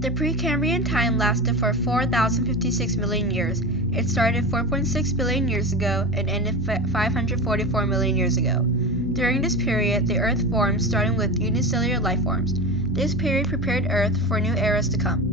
The Precambrian time lasted for 4,056 million years. It started 4.6 billion years ago and ended 544 million years ago. During this period, the Earth formed, starting with unicellular life forms. This period prepared Earth for new eras to come.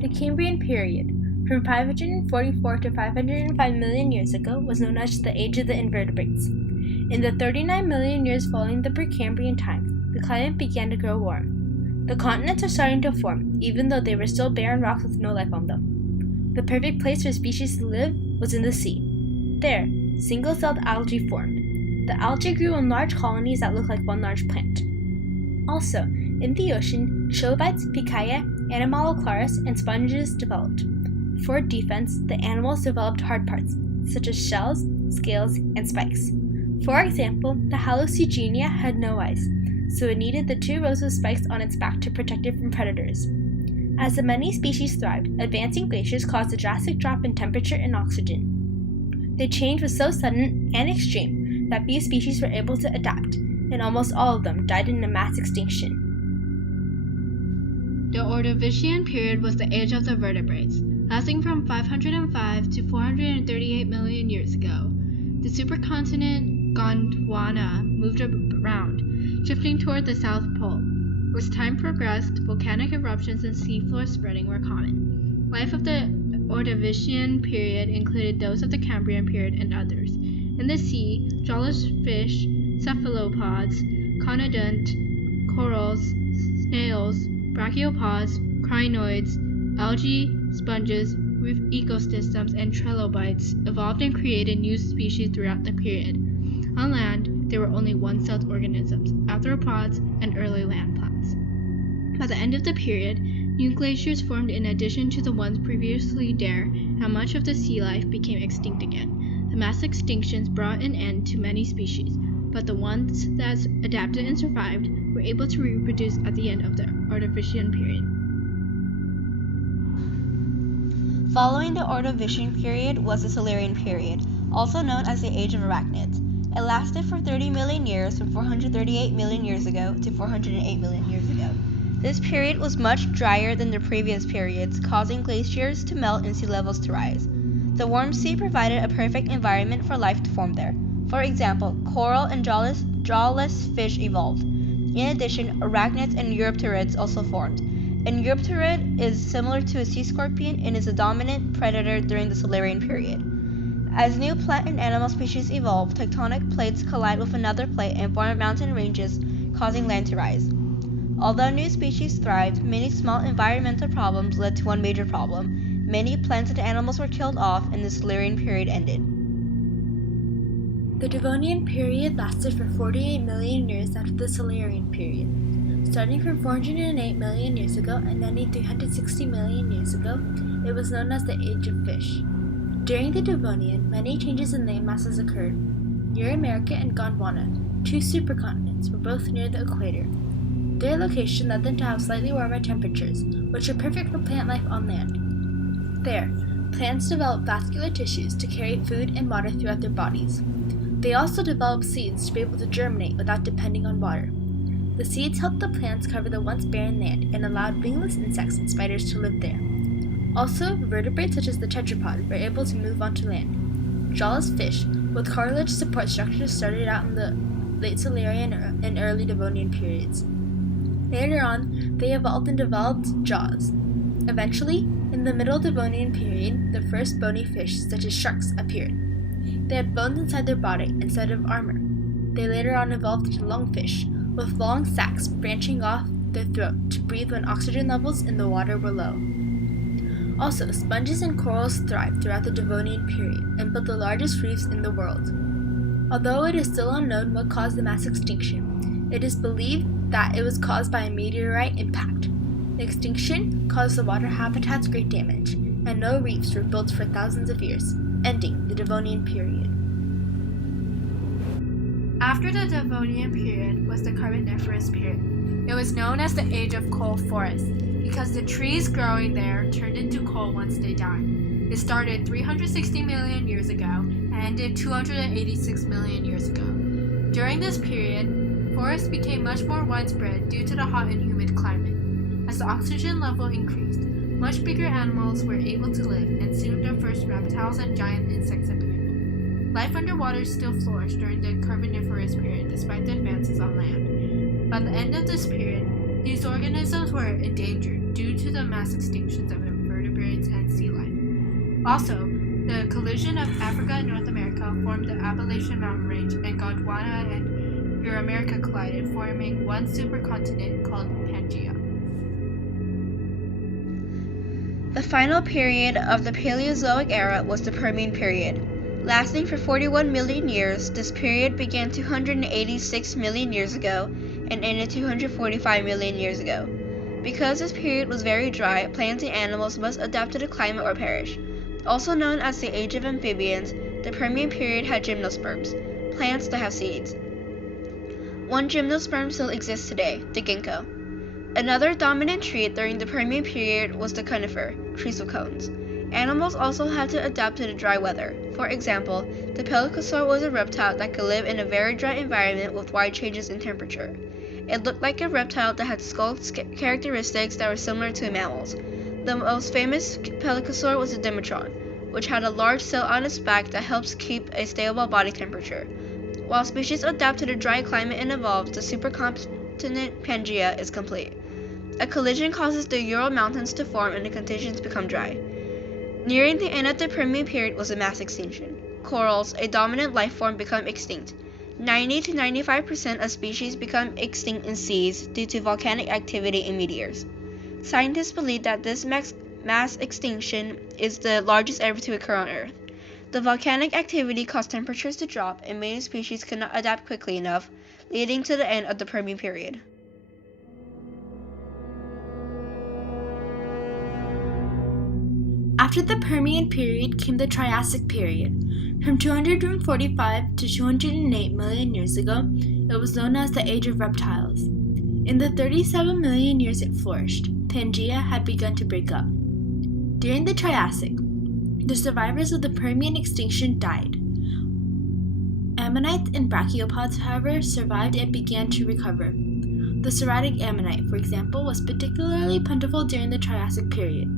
The Cambrian period, from 544 to 505 million years ago, was known as the Age of the Invertebrates. In the 39 million years following the Precambrian time, the climate began to grow warm. The continents are starting to form, even though they were still barren rocks with no life on them. The perfect place for species to live was in the sea. There, single-celled algae formed. The algae grew in large colonies that looked like one large plant. Also, in the ocean, trilobites, picaia, Animalochlorus, and sponges developed. For defense, the animals developed hard parts, such as shells, scales, and spikes. For example, the Hallucigenia had no eyes, so it needed the 2 rows of spikes on its back to protect it from predators. As the many species thrived, advancing glaciers caused a drastic drop in temperature and oxygen. The change was so sudden and extreme that few species were able to adapt, and almost all of them died in a mass extinction. The Ordovician period was the age of the vertebrates, lasting from 505 to 438 million years ago. The supercontinent Gondwana moved around, shifting toward the South Pole. As time progressed, volcanic eruptions and seafloor spreading were common. Life of the Ordovician period included those of the Cambrian period and others. In the sea, jawless fish, cephalopods, conodont, corals, snails, brachiopods, crinoids, algae, sponges, reef ecosystems, and trilobites evolved and created new species throughout the period. On land, there were only one-celled organisms, arthropods, and early land plants. By the end of the period, new glaciers formed in addition to the ones previously there, and much of the sea life became extinct again. The mass extinctions brought an end to many species, but the ones that adapted and survived were able to reproduce at the end of the Ordovician period. Following the Ordovician period was the Silurian period, also known as the Age of Arachnids. It lasted for 30 million years, from 438 million years ago to 408 million years ago. This period was much drier than the previous periods, causing glaciers to melt and sea levels to rise. The warm sea provided a perfect environment for life to form there. For example, coral and jawless fish evolved. In addition, arachnids and eurypterids also formed. An eurypterid is similar to a sea scorpion and is a dominant predator during the Silurian period. As new plant and animal species evolve, tectonic plates collide with another plate and form mountain ranges, causing land to rise. Although new species thrived, many small environmental problems led to one major problem. Many plants and animals were killed off, and the Silurian period ended. The Devonian period lasted for 48 million years after the Silurian period. Starting from 408 million years ago and ending 360 million years ago, it was known as the Age of Fish. During the Devonian, many changes in land masses occurred. Euramerica and Gondwana, 2 supercontinents, were both near the equator. Their location led them to have slightly warmer temperatures, which are perfect for plant life on land. There, plants develop vascular tissues to carry food and water throughout their bodies. They also develop seeds to be able to germinate without depending on water. The seeds helped the plants cover the once barren land and allowed wingless insects and spiders to live there. Also, vertebrates such as the tetrapod were able to move onto land. Jawless fish with cartilage support structures started out in the late Silurian and early Devonian periods. Later on, they evolved and developed jaws. Eventually, in the Middle Devonian period, the first bony fish, such as sharks, appeared. They had bones inside their body instead of armor. They later on evolved into lungfish, with long sacs branching off their throat to breathe when oxygen levels in the water were low. Also, sponges and corals thrived throughout the Devonian period and built the largest reefs in the world. Although it is still unknown what caused the mass extinction, it is believed that it was caused by a meteorite impact. The extinction caused the water habitats great damage, and no reefs were built for thousands of years, ending the Devonian period. After the Devonian period was the Carboniferous period. It was known as the Age of Coal Forests because the trees growing there turned into coal once they died. It started 360 million years ago and ended 286 million years ago. During this period, Forests became much more widespread due to the hot and humid climate. As the oxygen level increased, much bigger animals were able to live, and soon the first reptiles and giant insects appeared. Life underwater still flourished during the Carboniferous period despite the advances on land. By the end of this period, these organisms were endangered due to the mass extinctions of invertebrates and sea life. Also, the collision of Africa and North America formed the Appalachian Mountain Range, and Gondwana and Euramerica collided, forming one supercontinent called Pangaea. The final period of the Paleozoic era was the Permian period. Lasting for 41 million years, this period began 286 million years ago and ended 245 million years ago. Because this period was very dry, plants and animals must adapt to the climate or perish. Also known as the Age of Amphibians, the Permian period had gymnosperms, plants that have seeds. One gymnosperm still exists today, the ginkgo. Another dominant tree during the Permian period was the conifer, trees with cones. Animals also had to adapt to the dry weather. For example, the pelycosaur was a reptile that could live in a very dry environment with wide changes in temperature. It looked like a reptile that had skull characteristics that were similar to mammals. The most famous pelycosaur was the Dimetron, which had a large cell on its back that helps keep a stable body temperature. While species adapt to the dry climate and evolve, the supercontinent Pangaea is complete. A collision causes the Ural Mountains to form and the conditions become dry. Nearing the end of the Permian period was a mass extinction. Corals, a dominant life form, become extinct. 90 to 95% of species become extinct in seas due to volcanic activity and meteors. Scientists believe that this mass extinction is the largest ever to occur on Earth. The volcanic activity caused temperatures to drop, and many species could not adapt quickly enough, leading to the end of the Permian period. After the Permian period came the Triassic period. From 245 to 208 million years ago, it was known as the Age of Reptiles. In the 37 million years it flourished, Pangaea had begun to break up. During the Triassic, the survivors of the Permian extinction died. Ammonites and brachiopods, however, survived and began to recover. The serratic ammonite, for example, was particularly plentiful during the Triassic period.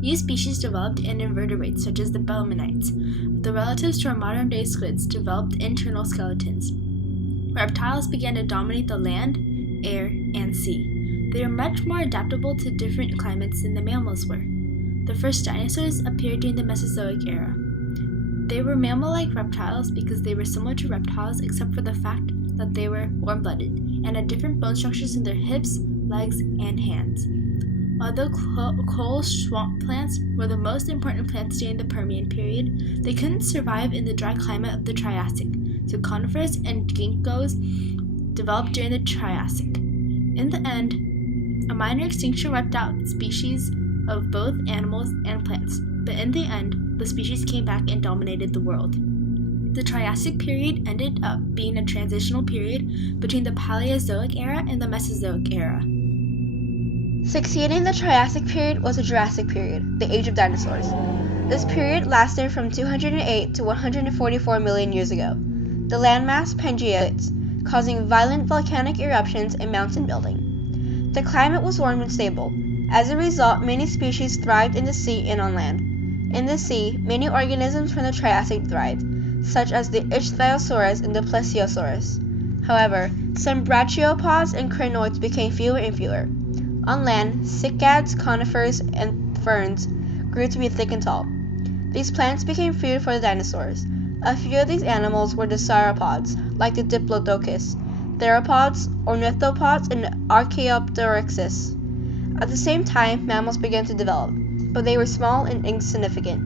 New species developed in invertebrates such as the belemnites. The relatives to our modern-day squids developed internal skeletons. Reptiles began to dominate the land, air, and sea. They were much more adaptable to different climates than the mammals were. The first dinosaurs appeared during the Mesozoic era. They were mammal-like reptiles because they were similar to reptiles except for the fact that they were warm-blooded and had different bone structures in their hips, legs, and hands. Although coal swamp plants were the most important plants during the Permian period, they couldn't survive in the dry climate of the Triassic, so conifers and ginkgos developed during the Triassic. In the end, a minor extinction wiped out species of both animals and plants, but in the end, the species came back and dominated the world. The Triassic period ended up being a transitional period between the Paleozoic era and the Mesozoic era. Succeeding the Triassic period was the Jurassic period, the age of dinosaurs. This period lasted from 208 to 144 million years ago. The landmass Pangaea split, causing violent volcanic eruptions and mountain building. The climate was warm and stable. As a result, many species thrived in the sea and on land. In the sea, many organisms from the Triassic thrived, such as the Ichthyosaurus and the Plesiosaurus. However, some brachiopods and crinoids became fewer and fewer. On land, cycads, conifers, and ferns grew to be thick and tall. These plants became food for the dinosaurs. A few of these animals were the sauropods, like the Diplodocus, theropods, ornithopods, and Archaeopteryxus. At the same time, mammals began to develop, but they were small and insignificant.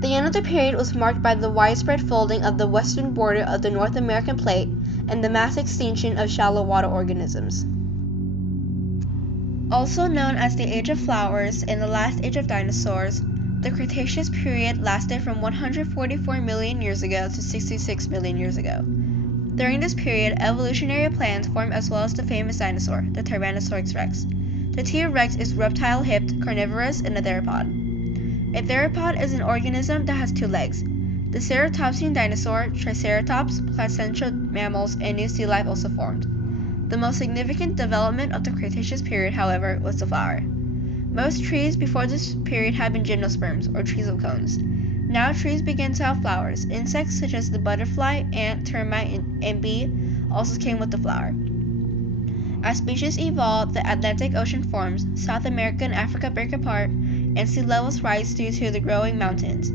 The end of the period was marked by the widespread folding of the western border of the North American plate and the mass extinction of shallow water organisms. Also known as the Age of Flowers and the last age of dinosaurs, the Cretaceous period lasted from 144 million years ago to 66 million years ago. During this period, evolutionary plants formed as well as the famous dinosaur, the Tyrannosaurus rex. The T-rex is reptile-hipped, carnivorous, and a theropod. A theropod is an organism that has two legs. The ceratopsian dinosaur, Triceratops, placental mammals, and new sea life also formed. The most significant development of the Cretaceous period, however, was the flower. Most trees before this period had been gymnosperms, or trees of cones. Now trees began to have flowers. Insects such as the butterfly, ant, termite, and bee also came with the flower. As species evolved, the Atlantic Ocean forms, South America and Africa break apart, and sea levels rise due to the growing mountains.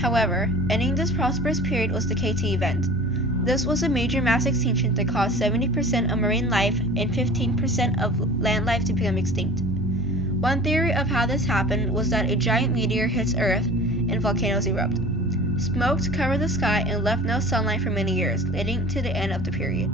However, ending this prosperous period was the KT event. This was a major mass extinction that caused 70% of marine life and 15% of land life to become extinct. One theory of how this happened was that a giant meteor hits Earth and volcanoes erupt. Smoke covered the sky and left no sunlight for many years, leading to the end of the period.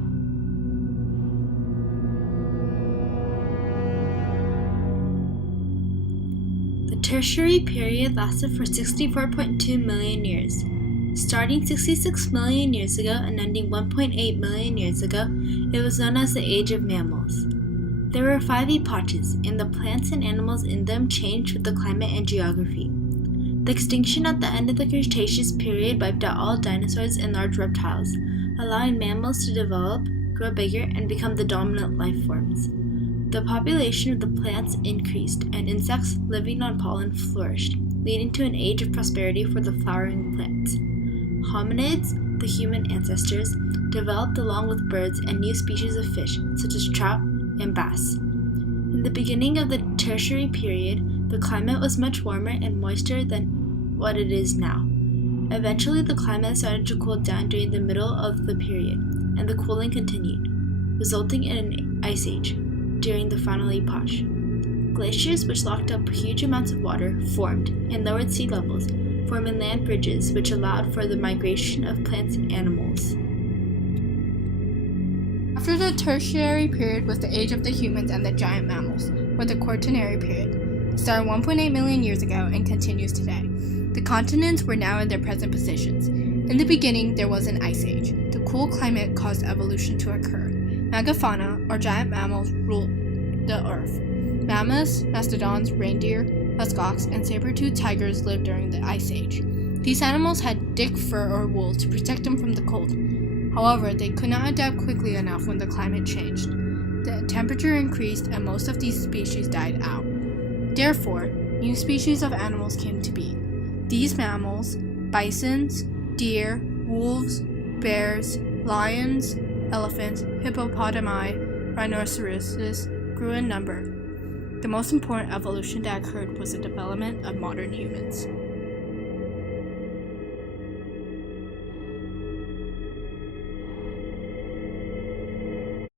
The Tertiary period lasted for 64.2 million years. Starting 66 million years ago and ending 1.8 million years ago, it was known as the Age of Mammals. There were 5 epochs, and the plants and animals in them changed with the climate and geography. The extinction at the end of the Cretaceous period wiped out all dinosaurs and large reptiles, allowing mammals to develop, grow bigger, and become the dominant life forms. The population of the plants increased, and insects living on pollen flourished, leading to an age of prosperity for the flowering plants. Hominids, the human ancestors, developed along with birds and new species of fish, such as trout and bass. In the beginning of the Tertiary period, the climate was much warmer and moister than what it is now. Eventually, the climate started to cool down during the middle of the period, and the cooling continued, resulting in an ice age during the final epoch. Glaciers, which locked up huge amounts of water, formed and lowered sea levels, forming land bridges which allowed for the migration of plants and animals. After the Tertiary period was the age of the humans and the giant mammals, or the Quaternary period. It started 1.8 million years ago and continues today. The continents were now in their present positions. In the beginning, there was an ice age. The cool climate caused evolution to occur. Megafauna, or giant mammals, ruled the earth. Mammoths, mastodons, reindeer, muskox, and saber-toothed tigers lived during the ice age. These animals had thick fur or wool to protect them from the cold. However, they could not adapt quickly enough when the climate changed. The temperature increased and most of these species died out. Therefore, new species of animals came to be. These mammals, bisons, deer, wolves, bears, lions, elephants, hippopotami, rhinoceroses, grew in number. The most important evolution that occurred was the development of modern humans.